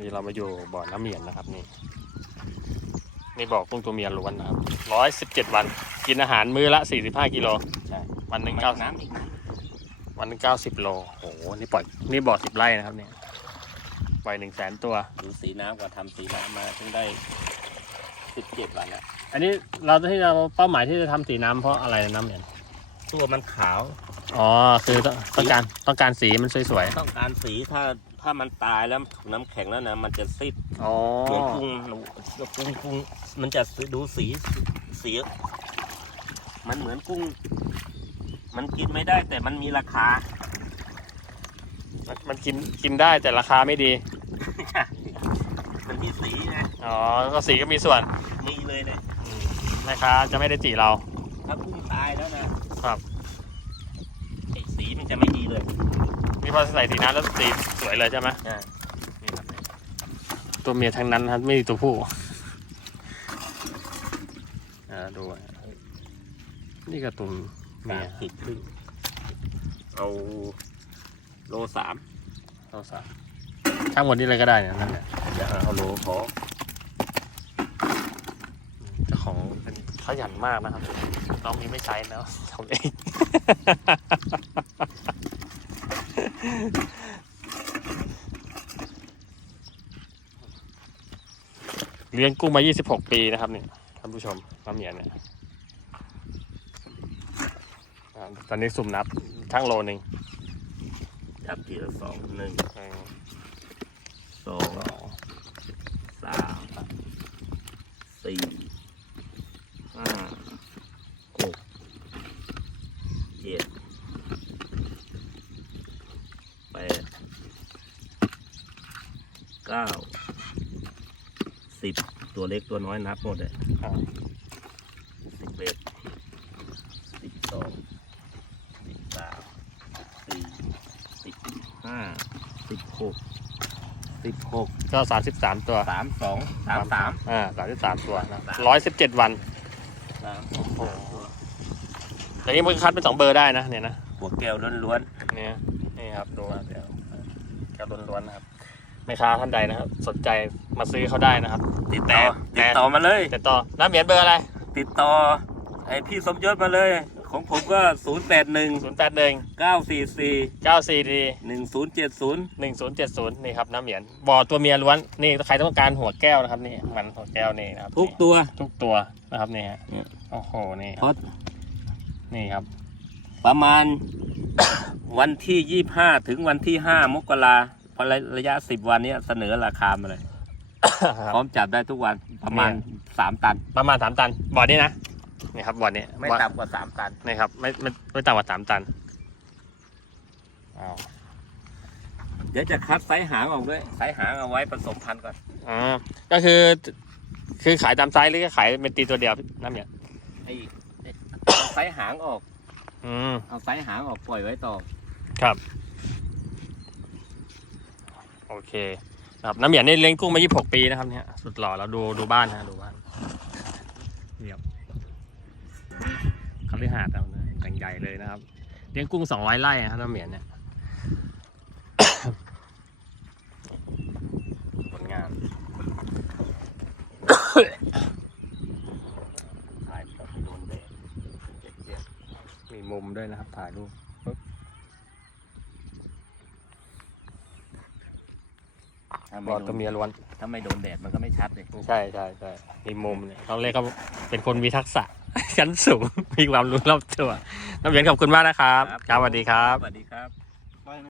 นี่เรามาอยู่บ่อน้ำเหมียนนะครับนี่นี่บ่อกุ้งตัวเมียล้วนนะครับร้อยสิบเจ็ดวัน กินอาหารมื้อละสี่สิบห้ากิโลใช่วันหนึ่งไม่เก้าน้ำอีกวันหนึ่งเก้าสิบโลโอ้โหนี่ปล่อยนี่บ่อสิบไร่นะครับเนี่ยปล่อยหนึ่งแสนตัวดูสีน้ำก็ทำสีน้ำมาถึงได้สิบเจ็ดวันแล้วอันนี้เราที่เราเป้าหมายที่จะทำสีน้ำเพราะอะไรน้ำเหมียนตัวมันขาว อ๋อ คือต้องต้องการต้องการสีมันสวยต้องการสีถ้า ถ้ามันตายแล้วถูกน้ำแข็งแล้วนะ มันจะซีดๆอ๋อเหมือนกุ้งกุ้งกุ้งมันจะดูสีสีมันเหมือนกุ้ง มันกินไม่ได้แต่มันมีราคา มันมันกินกินได้แต่ราคาไม่ดี มันมีสีนะ อ๋อ ก็สีก็มีส่วน มีเลยเนี่ยแม่ค้าจะไม่ได้จีเรา ถ้ากุ้งตายแล้วนะ ครับไอ้สีมันจะไม่ดีเลยนี่ พอใส่สีน้ำแล้วสีสวยเลยใช่ไหมใช่นี่ครับตัวเมียทั้งนั้นครับไม่มีตัวผู้อ่าดูอะนี่ก็ตัวเมีสายมขีดครึ่งเอาโลสามเราสามช่างหมดนี่เลยก็ได้เนี่ยนั่นแหละจะเอาโลขอเจ้าของเป็นขยันมากนะครับ น้องนี้ไม่ใช้นะทำเอง เลี้ยงกุ้งมา 26 ปีนะครับเนี่ยท่านผู้ชมน้ำเหมียนเนี่ยอ่าตอนนี้สุ่มนับช่างโลหนึ่งจับทีละสองหนึ่งหนึ่งสองสองสามสี่ห้าหกเจ็ดแปด เก้าสิบตัวเล็กตัวน้อยนับหมดเลยอ่าสิบเอ็ดสิบสองสิบสามสี่สิบห้าสิบหกสิบหกก็33ตัวสามสองสามสามอ่า33ตัวนะ117วันสามโอ้โหแต่นี้มันคัดเป็นสองเบอร์ได้นะเนี่ยนะหัวแก้วล้วนเนี่ยนี่ครับดูครับเดี๋ยวกระล้วนๆนะครับ แม่ค้าท่านใดนะครับ สนใจมาซื้อเขาได้นะครับๆติดแต่ต่อแต่ติดต่อมาเลย ติดต่อน้ำเหมียนเบอร์อะไร ติดต่อไอพี่สมยศมาเลย ของผมก็ศูนย์แปดหนึ่ง0 8 1เก้าสี่สี่9 4 4หนึ่งศูนย์เจ็ดศูนย์1 0 7 0 นี่ครับน้ำเหมียนบ่อตัวเมียล้วน นี่ใครต้องการหัวแก้วนะครับนี่มันหัวแก้วนี่นะครับทุกตัวทุกตัวนะครับนี่ฮะเนี่ยโอ้โหนี่เพราะนี่ครับ ประมาณวันที่ยี่ห้าถึงวันที่ห้ามกรา พอระยะสิบวันเนี้ยเสนอราคามาเลย พร้อมจับได้ทุกวันประมาณเนี่ยสามตัน ประมาณสามตันบ่อนี้นะนี่ครับบ่อนี้ไม่บ่อต่ำกว่าสามตันนี่ครับไม่ไม่ไม่ต่ำกว่าสามตันอ้าวเดี๋ยวจะคัดไซส์หางออกด้วยไซส์หางเอาไว้ผสมพันธุ์ก่อนอ๋อก็คือ คือขายตามไซส์หรือก็ขายเป็นตีตัวเดียวน้ำเนี่ยไอ้เอาไซส์หางออก อืมเอาไซส์หางออกปล่อยไว้ต่อ ครับ โอเคครับน้ำเหมียนนี่เลี้ยงกุ้งมา 26 ปีนะครับเนี่ยสุดหล่อแล้วดูดูบ้านนะดูบ้านเรียบคฤหาสน์เอานะแต่งใหญ่เลยนะครับ เลี้ยงกุ้ง 200 ไร่นะครับน้ำเหมียนเนี่ยผลงานถ่ายแบบโดนแดดเจ็บเจ็บมีมุมด้วยนะครับถ่ายรูป ถ้าบไม่อโดตัวนเมียล้วนถ้าไม่โดนแดดมันก็ไม่ชัดเลยใช่ใช่ใช่มีมุมเนี่ยเขาเรียกเขาเป็นคนมีทักษะ ชั้นสูงมีความรู้รอบตัวน้ำเหมียนขอบคุณมากนะครับครับสวัสดีครับ สวัสดีครับ